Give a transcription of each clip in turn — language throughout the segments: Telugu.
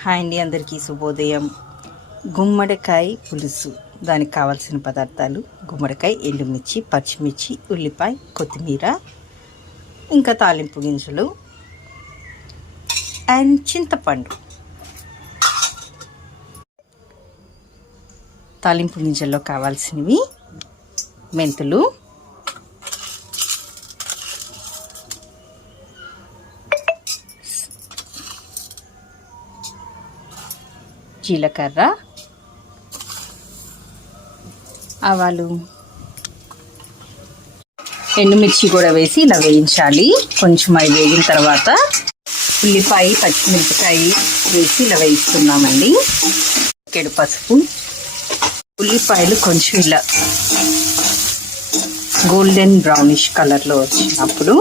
హాయ్ అండి, అందరికీ శుభోదయం. గుమ్మడికాయ పులుసు, దానికి కావాల్సిన పదార్థాలు: గుమ్మడికాయ, ఎండుమిర్చి, పచ్చిమిర్చి, ఉల్లిపాయ, కొత్తిమీర, ఇంకా తాలింపు గింజలు అండ్ చింతపండు. తాలింపు గింజల్లో కావాల్సినవి: మెంతులు, జీలకర్ర, ఆవాలు, ఎండుమిర్చి కూడా వేసి ఇలా వేయించాలి. కొంచెం అవి వేగిన తర్వాత ఉల్లిపాయ, పచ్చిమిరపకాయ వేసి ఇలా వేయిస్తున్నామండి. చిటికెడు పసుపు. ఉల్లిపాయలు కొంచెం ఇలా గోల్డెన్ బ్రౌనిష్ కలర్లో వచ్చినప్పుడు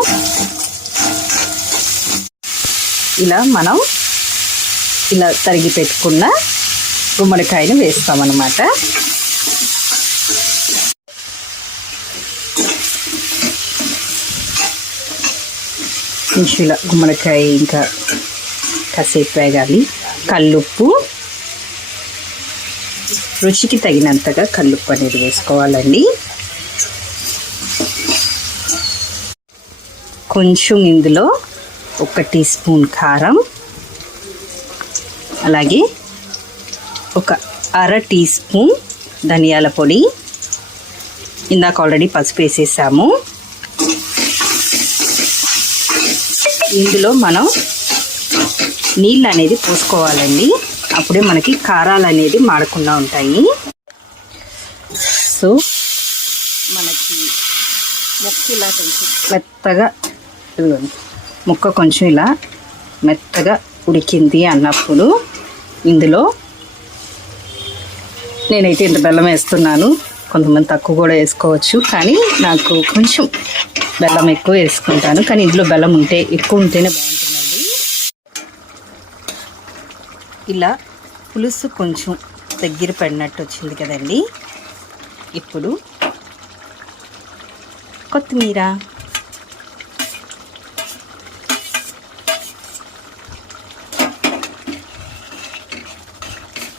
మనం ఇలా తరిగి పెట్టుకున్న గుమ్మడికాయను వేస్తామన్నమాట. కొంచెం ఇలా గుమ్మడికాయ ఇంకా కాసేపు వేగాలి. కల్లుప్పు, రుచికి తగినంతగా కల్లుప్పు అనేది వేసుకోవాలండి. కొంచెం ఇందులో 1 టీ స్పూన్ కారం, అలాగే 1/2 టీ స్పూన్ ధనియాల పొడి. ఇందాక ఆల్రెడీ పసుపు వేసేసాము. ఇందులో మనం నీళ్ళు అనేది పోసుకోవాలండి, అప్పుడే మనకి కారాలు అనేది మాడకుండా ఉంటాయి. సో మనకి ఇలా కొంచెం మెత్తగా కొంచెం ఇలా మెత్తగా ఉడికింది అన్నప్పుడు ఇందులో నేనైతే ఇంత బెల్లం వేస్తున్నాను. కొంతమంది తక్కువ కూడా వేసుకోవచ్చు, కానీ నాకు కొంచెం బెల్లం ఎక్కువ వేసుకుంటాను. కానీ ఇందులో బెల్లం ఎక్కువ ఉంటేనే బాగుంటుందండి. ఇలా పులుసు కొంచెం దగ్గర పడినట్టు వచ్చింది కదండి. ఇప్పుడు కొత్తిమీర,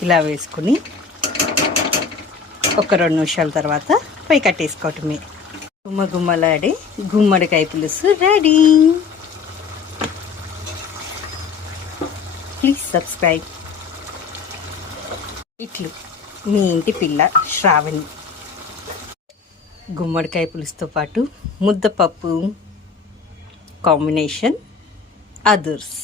ఇలా వేసుకుని ఒక 2 నిమిషాల తర్వాత పై కట్టేసుకోవటమే. గుమ్మలాడే గుమ్మడికాయ పులుసు రెడీ. Please subscribe. ఇట్లు మీ ఇంటి పిల్ల శ్రావణి. గుమ్మడికాయ పులుసుతో పాటు ముద్దపప్పు కాంబినేషన్ అదర్స్.